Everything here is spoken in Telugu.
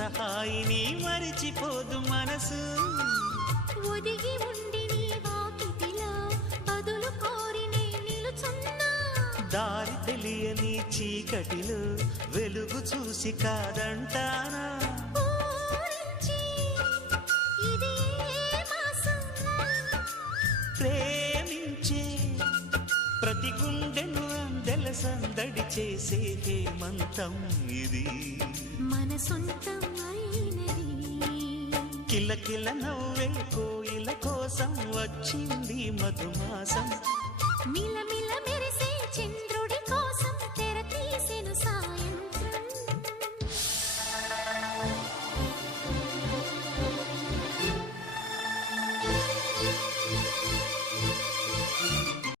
హాయిని మరిచిపోదు మనసు. ఒదిగి ఉండి నీ వాకిటిలో బదులు కోరి నే నిలుచున్నా. దారి తెలియని చీకటిలో వెలుగు చూసి కాదంటానా. ప్రేమించే ప్రతి గుండెను అందెల సందడి చేసే హేమంతం ఇది. మన సొంతం అయినది. కిలకిల నవ్వే కోయిల కోసం వచ్చింది మధుమాసం.